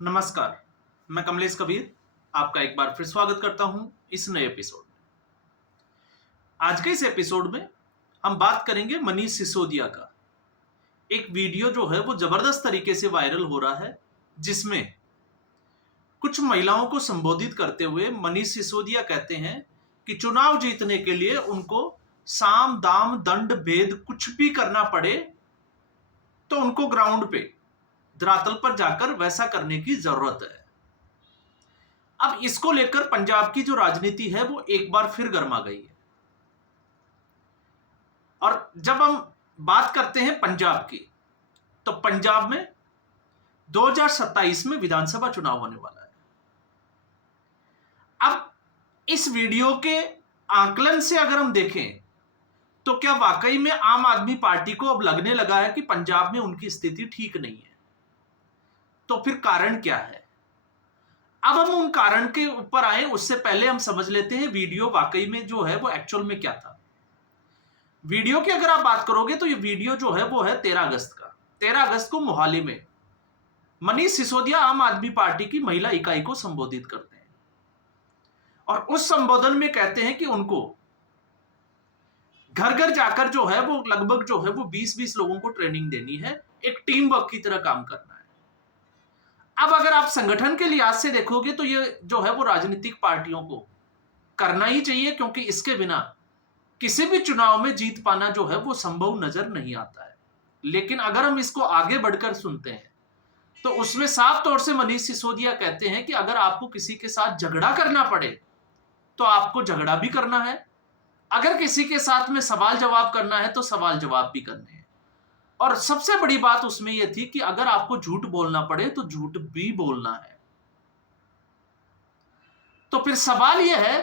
नमस्कार, मैं कमलेश कबीर आपका एक बार फिर स्वागत करता हूं इस नए एपिसोड में। आज के इस एपिसोड में हम बात करेंगे मनीष सिसोदिया का। एक वीडियो जो है वो जबरदस्त तरीके से वायरल हो रहा है, जिसमें कुछ महिलाओं को संबोधित करते हुए मनीष सिसोदिया कहते हैं कि चुनाव जीतने के लिए उनको साम दाम दंड भेद कुछ भी करना पड़े तो उनको ग्राउंड पे धरातल पर जाकर वैसा करने की जरूरत है। अब इसको लेकर पंजाब की जो राजनीति है वो एक बार फिर गर्मा गई है। और जब हम बात करते हैं पंजाब की, तो पंजाब में 2027 में विधानसभा चुनाव होने वाला है। अब इस वीडियो के आकलन से अगर हम देखें तो क्या वाकई में आम आदमी पार्टी को अब लगने लगा है कि पंजाब में उनकी स्थिति ठीक नहीं है? तो फिर कारण क्या है? अब हम उन कारण के ऊपर आए उससे पहले हम समझ लेते हैं वीडियो वाकई में जो है वो एक्चुअल में क्या था। वीडियो की अगर आप बात करोगे तो ये वीडियो जो है वो है 13 अगस्त का। 13 अगस्त को मोहाली में मनीष सिसोदिया आम आदमी पार्टी की महिला इकाई को संबोधित करते हैं और उस संबोधन में कहते हैं कि उनको घर घर जाकर जो है वो लगभग जो है वो 20-20 लोगों को ट्रेनिंग देनी है, एक टीम वर्क की तरह काम करना है। अब अगर आप संगठन के लिहाज से देखोगे तो ये जो है वो राजनीतिक पार्टियों को करना ही चाहिए, क्योंकि इसके बिना किसी भी चुनाव में जीत पाना जो है वो संभव नजर नहीं आता है। लेकिन अगर हम इसको आगे बढ़कर सुनते हैं तो उसमें साफ तौर से मनीष सिसोदिया कहते हैं कि अगर आपको किसी के साथ झगड़ा करना पड़े तो आपको झगड़ा भी करना है, अगर किसी के साथ में सवाल जवाब करना है तो सवाल जवाब भी करने हैं। और सबसे बड़ी बात उसमें यह थी कि अगर आपको झूठ बोलना पड़े तो झूठ भी बोलना है। तो फिर सवाल यह है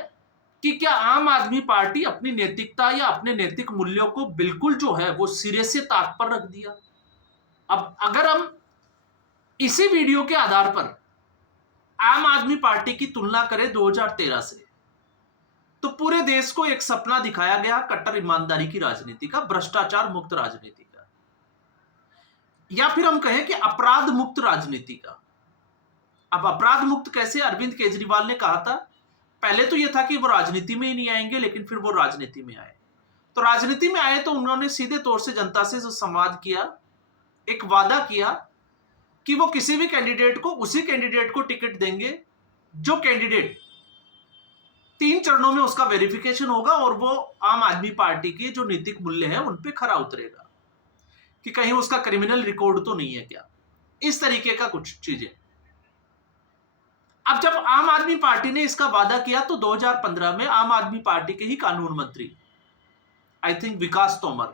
कि क्या आम आदमी पार्टी अपनी नैतिकता या अपने नैतिक मूल्यों को बिल्कुल जो है वो सिरे से ताक पर रख दिया? अब अगर हम इसी वीडियो के आधार पर आम आदमी पार्टी की तुलना करें 2013 से, तो पूरे देश को एक सपना दिखाया गया कट्टर ईमानदारी की राजनीति का, भ्रष्टाचार मुक्त राजनीति का, या फिर हम कहें कि अपराध मुक्त राजनीति का। अब अपराध मुक्त कैसे? अरविंद केजरीवाल ने कहा था, पहले तो यह था कि वो राजनीति में ही नहीं आएंगे, लेकिन फिर वो राजनीति में आए। तो राजनीति में आए तो उन्होंने सीधे तौर से जनता से जो संवाद किया, एक वादा किया कि वो किसी भी कैंडिडेट को उसी कैंडिडेट को टिकट देंगे जो कैंडिडेट 3 चरणों में उसका वेरिफिकेशन होगा और वो आम आदमी पार्टी के जो नैतिक मूल्य है उन पे खरा उतरेगा, कि कहीं उसका क्रिमिनल रिकॉर्ड तो नहीं है क्या, इस तरीके का कुछ चीजें। अब जब आम आदमी पार्टी ने इसका वादा किया तो 2015 में आम आदमी पार्टी के ही कानून मंत्री, आई थिंक विकास तोमर,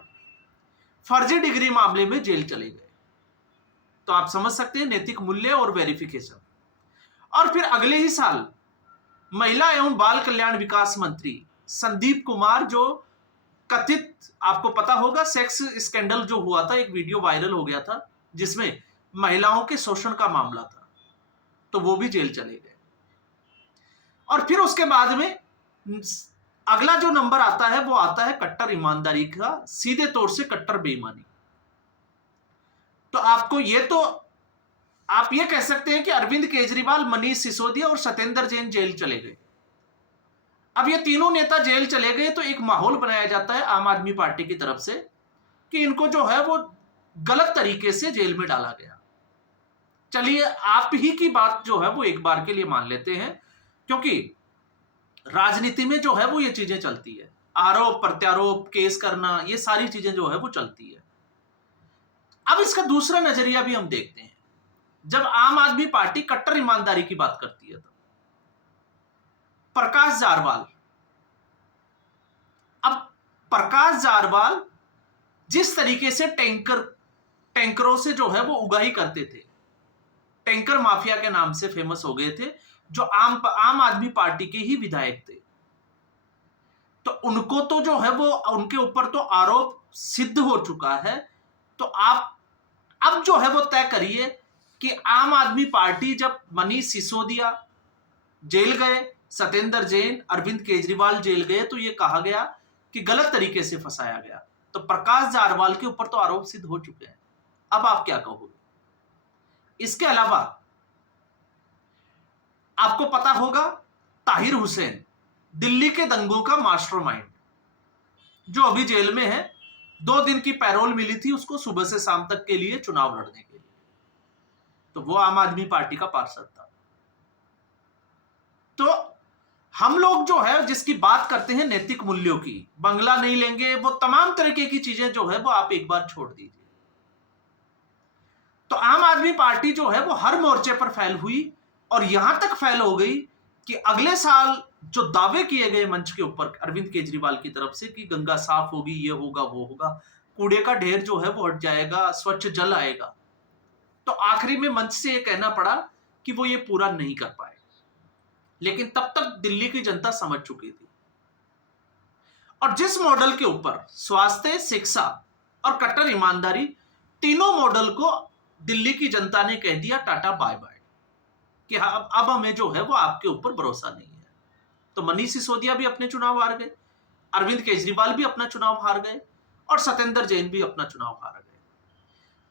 फर्जी डिग्री मामले में जेल चले गए। तो आप समझ सकते हैं नैतिक मूल्य और वेरिफिकेशन। और फिर अगले ही साल महिला एवं बाल कल्याण विकास मंत्री संदीप कुमार, जो कथित, आपको पता होगा, सेक्स स्कैंडल जो हुआ था, एक वीडियो वायरल हो गया था जिसमें महिलाओं के शोषण का मामला था, तो वो भी जेल चले गए। और फिर उसके बाद में अगला जो नंबर आता है वो आता है कट्टर ईमानदारी का, सीधे तौर से कट्टर बेईमानी। तो आपको ये तो आप ये कह सकते हैं कि अरविंद केजरीवाल, मनीष सिसोदिया और सत्येंद्र जैन जेल चले गए। अब ये तीनों नेता जेल चले गए तो एक माहौल बनाया जाता है आम आदमी पार्टी की तरफ से कि इनको जो है वो गलत तरीके से जेल में डाला गया। चलिए आप ही की बात जो है वो एक बार के लिए मान लेते हैं, क्योंकि राजनीति में जो है वो ये चीजें चलती है, आरोप प्रत्यारोप, केस करना, ये सारी चीजें जो है वो चलती है। अब इसका दूसरा नजरिया भी हम देखते हैं। जब आम आदमी पार्टी कट्टर ईमानदारी की बात करती है तो प्रकाश जारवाल, अब प्रकाश जारवाल जिस तरीके से टैंकरों से जो है वो उगाही करते थे, टैंकर माफिया के नाम से फेमस हो गए थे, जो आम आदमी पार्टी के ही विधायक थे, तो उनको तो जो है वो उनके ऊपर तो आरोप सिद्ध हो चुका है। तो आप अब जो है वो तय करिए कि आम आदमी पार्टी, जब मनीष सिसोदिया जेल गए, सत्येंद्र जैन, अरविंद केजरीवाल जेल गए, तो ये कहा गया कि गलत तरीके से फंसाया गया। तो प्रकाश जारवाल के ऊपर तो आरोप सिद्ध हो चुके हैं, अब आप क्या कहोगे? इसके अलावा आपको पता होगा ताहिर हुसैन, दिल्ली के दंगों का मास्टरमाइंड, जो अभी जेल में है, 2 दिन की पैरोल मिली थी उसको सुबह से शाम तक के लिए चुनाव लड़ने के लिए, तो वो आम आदमी पार्टी का पार्षद था। तो हम लोग जो है जिसकी बात करते हैं नैतिक मूल्यों की, बंगला नहीं लेंगे, वो तमाम तरीके की चीजें जो है वो आप एक बार छोड़ दीजिए। तो आम आदमी पार्टी जो है वो हर मोर्चे पर फैल हुई और यहां तक फैल हो गई कि अगले साल जो दावे किए गए मंच के ऊपर अरविंद केजरीवाल की तरफ से कि गंगा साफ होगी, ये होगा, वो होगा, कूड़े का ढेर जो है वो हट जाएगा, स्वच्छ जल आएगा, तो आखिरी में मंच से ये कहना पड़ा कि वो ये पूरा नहीं कर पाए। लेकिन तब तक दिल्ली की जनता समझ चुकी थी। और जिस मॉडल के ऊपर स्वास्थ्य, शिक्षा और कट्टर ईमानदारी, तीनों मॉडल को दिल्ली की जनता ने कह दिया टाटा बाय बाय, कि अब हमें जो है वो आपके ऊपर भरोसा नहीं है। तो मनीष सिसोदिया भी अपने चुनाव हार गए, अरविंद केजरीवाल भी अपना चुनाव हार गए और सत्येंद्र जैन भी अपना चुनाव हार गए।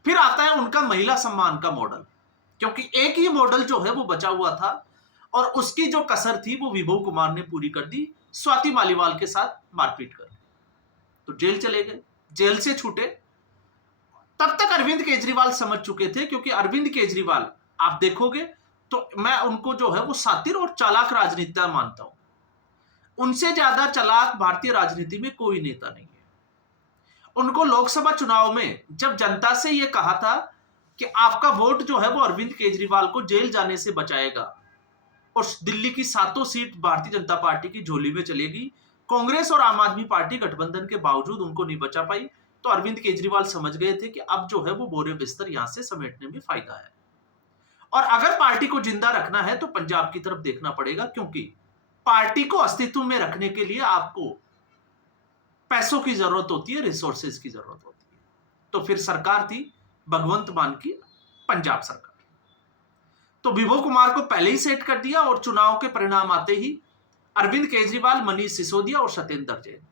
फिर आता है उनका महिला सम्मान का मॉडल, क्योंकि एक ही मॉडल जो है वो बचा हुआ था और उसकी जो कसर थी वो विभव कुमार ने पूरी कर दी, स्वाति मालीवाल के साथ मारपीट कर, तो जेल चले गए, जेल से छूटे। तब तक अरविंद केजरीवाल समझ चुके थे, क्योंकि अरविंद केजरीवाल आप देखोगे तो मैं उनको जो है वो सातिर और चालाक राजनीतिज्ञ मानता हूं। उनसे ज्यादा चालाक भारतीय राजनीति में कोई नेता नहीं है। उनको लोकसभा चुनाव में जब जनता से यह कहा था कि आपका वोट जो है वो अरविंद केजरीवाल को जेल जाने से बचाएगा और दिल्ली की 7 सीट भारतीय जनता पार्टी की झोली में चलेगी, कांग्रेस और आम आदमी पार्टी गठबंधन के बावजूद उनको नहीं बचा पाई, तो अरविंद केजरीवाल समझ गए थे कि अब जो है वो बोरे बिस्तर यहां से समेटने में फायदा है और अगर पार्टी को जिंदा रखना है तो पंजाब की तरफ देखना पड़ेगा, क्योंकि पार्टी को अस्तित्व में रखने के लिए आपको पैसों की जरूरत होती है, रिसोर्सेज की जरूरत होती है। तो फिर सरकार थी भगवंत मान की पंजाब सरकार, तो विभव कुमार को पहले ही सेट कर दिया और चुनाव के परिणाम आते ही अरविंद केजरीवाल, मनीष सिसोदिया और सत्येंद्र जैन।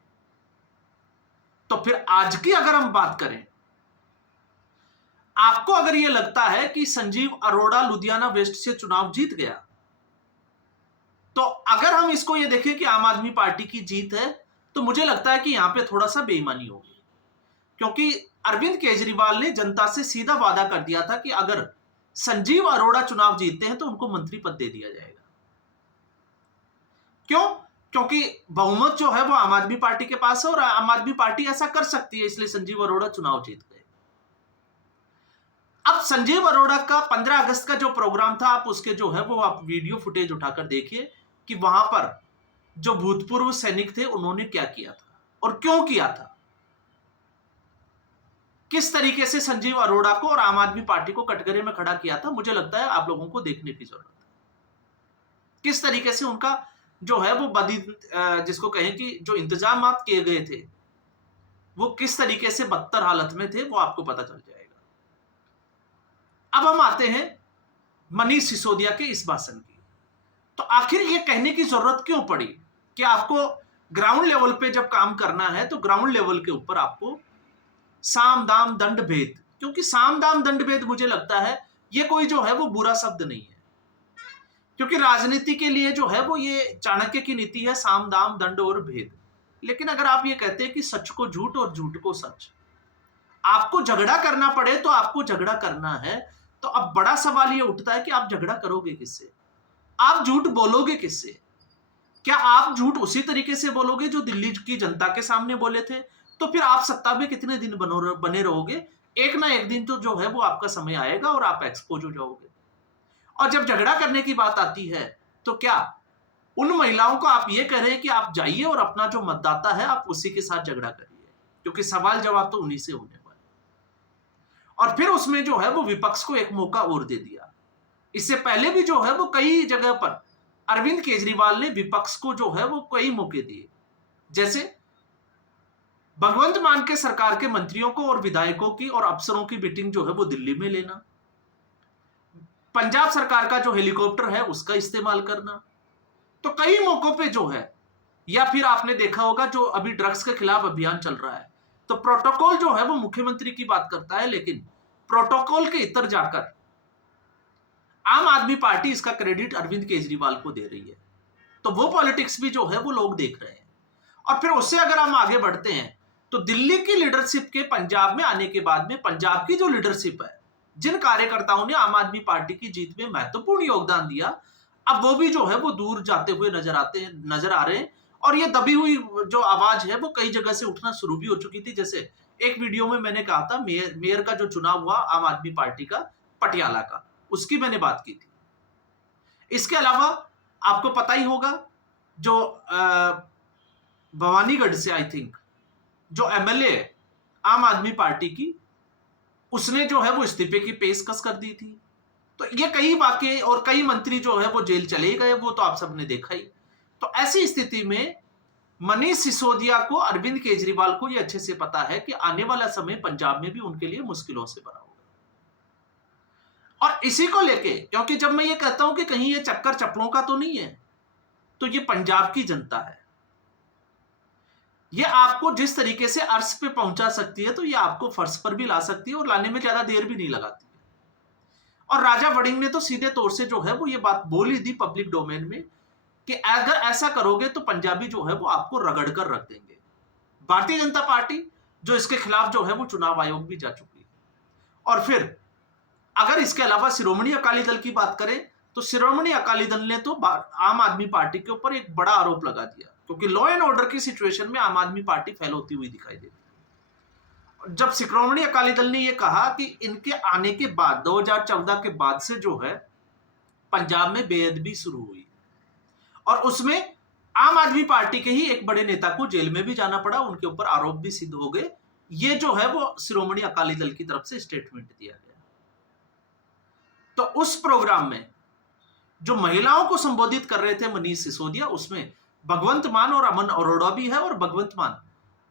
तो फिर आज की अगर हम बात करें, आपको अगर यह लगता है कि संजीव अरोड़ा लुधियाना वेस्ट से चुनाव जीत गया, तो अगर हम इसको ये देखें कि आम आदमी पार्टी की जीत है, तो मुझे लगता है कि यहां पे थोड़ा सा बेईमानी होगी, क्योंकि अरविंद केजरीवाल ने जनता से सीधा वादा कर दिया था कि अगर संजीव अरोड़ा चुनाव जीतते हैं तो उनको मंत्री पद दे दिया जाएगा। क्यों? क्योंकि बहुमत जो है वो आम आदमी पार्टी के पास है और आम आदमी पार्टी ऐसा कर सकती है, इसलिए संजीव अरोड़ा चुनाव जीत गए। अब संजीव अरोड़ा का 15 अगस्त का जो प्रोग्राम था, आप उसके जो है वो आप वीडियो फुटेज उठाकर देखिए कि वहां पर जो भूतपूर्व सैनिक थे उन्होंने क्या किया था और क्यों किया था, किस तरीके से संजीव अरोड़ा को और आम आदमी पार्टी को कटघरे में खड़ा किया था। मुझे लगता है आप लोगों को देखने की जरूरत है, किस तरीके से उनका जो है वो जिसको कहें कि जो इंतजाम किए गए थे वो किस तरीके से बदतर हालत में थे, वो आपको पता चल जाएगा। अब हम आते हैं मनीष सिसोदिया के इस भाषण की। तो आखिर ये कहने की जरूरत क्यों पड़ी कि आपको ग्राउंड लेवल पे जब काम करना है तो ग्राउंड लेवल के ऊपर आपको साम दाम दंड भेद, क्योंकि साम दाम दंड भेद मुझे लगता है ये कोई जो है वो बुरा शब्द नहीं है, क्योंकि राजनीति के लिए जो है वो ये चाणक्य की नीति है, साम दाम दंड और भेद। लेकिन अगर आप ये कहते हैं कि सच को झूठ और झूठ को सच, आपको झगड़ा करना पड़े तो आपको झगड़ा करना है, तो अब बड़ा सवाल ये उठता है कि आप झगड़ा करोगे किससे, आप झूठ बोलोगे किससे? क्या आप झूठ उसी तरीके से बोलोगे जो दिल्ली की जनता के सामने बोले थे? तो फिर आप सत्ता में कितने दिन बने रहोगे? एक ना एक दिन तो जो है वो आपका समय आएगा और आप एक्सपोज हो जाओगे। और जब झगड़ा करने की बात आती है तो क्या उन महिलाओं को आप ये कह रहे हैं कि आप जाइए और अपना जो मतदाता है आप उसी के साथ झगड़ा करिए, क्योंकि सवाल जवाब तो उन्हीं से होने वाले। और फिर उसमें जो है वो विपक्ष को एक मौका और दे दिया। इससे पहले भी जो है वो कई जगह पर अरविंद केजरीवाल ने विपक्ष को जो है वो कई मौके दिए, जैसे भगवंत मान के सरकार के मंत्रियों को और विधायकों की और अफसरों की मीटिंग जो है वो दिल्ली में लेना, पंजाब सरकार का जो हेलीकॉप्टर है उसका इस्तेमाल करना। तो कई मौकों पे जो है, या फिर आपने देखा होगा जो अभी ड्रग्स के खिलाफ अभियान चल रहा है, तो प्रोटोकॉल जो है वो मुख्यमंत्री की बात करता है, लेकिन प्रोटोकॉल के इतर जाकर आम आदमी पार्टी इसका क्रेडिट अरविंद केजरीवाल को दे रही है। तो वो पॉलिटिक्स भी जो है वो लोग देख रहे हैं। और फिर उससे अगर हम आगे बढ़ते हैं तो दिल्ली की लीडरशिप के पंजाब में आने के बाद में पंजाब की जो लीडरशिप है, जिन कार्यकर्ताओं ने आम आदमी पार्टी की जीत में महत्वपूर्ण योगदान दिया, अब वो भी जो है वो दूर जाते हुए नजर आ रहे हैं। और ये दबी हुई जो आवाज है वो कई जगह से उठना शुरू भी हो चुकी थी। जैसे एक वीडियो में मैंने कहा था मेयर का जो चुनाव हुआ आम आदमी पार्टी का पटियाला का, उसकी मैंने बात की थी। इसके अलावा आपको पता ही होगा जो भवानीगढ़ से आई थिंक जो एमएलए है आम आदमी पार्टी की, उसने जो है वो इस्तीफे की पेशकश कर दी थी। तो ये कई वाकये और कई मंत्री जो है वो जेल चले गए, वो तो आप सबने देखा ही। तो ऐसी स्थिति में मनीष सिसोदिया को, अरविंद केजरीवाल को ये अच्छे से पता है कि आने वाला समय पंजाब में भी उनके लिए मुश्किलों से भरा होगा। और इसी को लेके, क्योंकि जब मैं ये कहता हूं कि कहीं ये चक्कर चपड़ों का तो नहीं है, तो ये पंजाब की जनता है। ये आपको जिस तरीके से अर्श पे पहुंचा सकती है, तो ये आपको फर्श पर भी ला सकती है और लाने में ज्यादा देर भी नहीं लगाती है। और राजा वड़िंग ने तो सीधे तौर से जो है वो ये बात बोल ही दी पब्लिक डोमेन में कि अगर ऐसा करोगे तो पंजाबी जो है वो आपको रगड़ कर रख देंगे। भारतीय जनता पार्टी जो इसके खिलाफ जो है वो चुनाव आयोग भी जा चुकी है। और फिर अगर इसके अलावा शिरोमणि अकाली दल की बात करें तो शिरोमणि अकाली दल ने तो आम आदमी पार्टी के ऊपर एक बड़ा आरोप लगा दिया, क्योंकि लॉ एंड ऑर्डर की सिचुएशन में आम आदमी पार्टी फेल होती हुई दिखाई देती है। जब शिरोमणि अकाली दल ने यह कहा कि इनके आने के बाद 2014 के बाद से जो है पंजाब में बेअदबी शुरू हुई और उसमें आम आदमी पार्टी के ही एक बड़े नेता को जेल में भी जाना पड़ा, उनके ऊपर आरोप भी सिद्ध हो गए। ये जो है वो शिरोमणि अकाली दल की तरफ से स्टेटमेंट दिया गया। तो उस प्रोग्राम में जो महिलाओं को संबोधित कर रहे थे मनीष सिसोदिया, उसमें भगवंत मान और अमन अरोड़ा भी है। और भगवंत मान,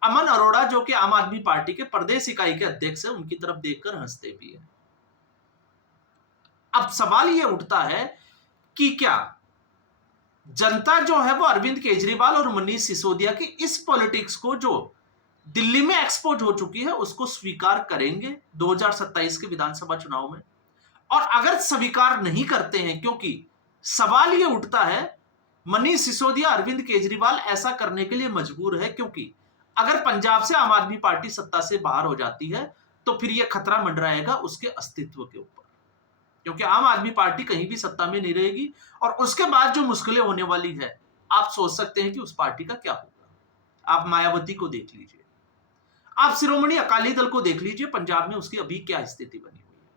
अमन अरोड़ा जो कि आम आदमी पार्टी के प्रदेश इकाई के अध्यक्ष है, उनकी तरफ देखकर हंसते भी है। अब सवाल यह उठता है कि क्या जनता जो है वो अरविंद केजरीवाल और मनीष सिसोदिया की इस पॉलिटिक्स को जो दिल्ली में एक्सपोज हो चुकी है उसको स्वीकार करेंगे 2027 के विधानसभा चुनाव में? और अगर स्वीकार नहीं करते हैं, क्योंकि सवाल यह उठता है मनीष सिसोदिया, अरविंद केजरीवाल ऐसा करने के लिए मजबूर है, क्योंकि अगर पंजाब से आम आदमी पार्टी सत्ता से बाहर हो जाती है तो फिर यह खतरा मंडराएगा उसके अस्तित्व के ऊपर, क्योंकि आम आदमी पार्टी कहीं भी सत्ता में नहीं रहेगी। और उसके बाद जो मुश्किलें होने वाली है, आप सोच सकते हैं कि उस पार्टी का क्या होगा। आप मायावती को देख लीजिए, आप शिरोमणि अकाली दल को देख लीजिए, पंजाब में उसकी अभी क्या स्थिति बनी हुई है।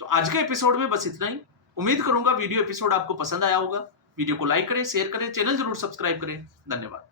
तो आज के एपिसोड में बस इतना ही। उम्मीद करूंगा वीडियो एपिसोड आपको पसंद आया होगा। वीडियो को लाइक करें, शेयर करें, चैनल जरूर सब्सक्राइब करें। धन्यवाद।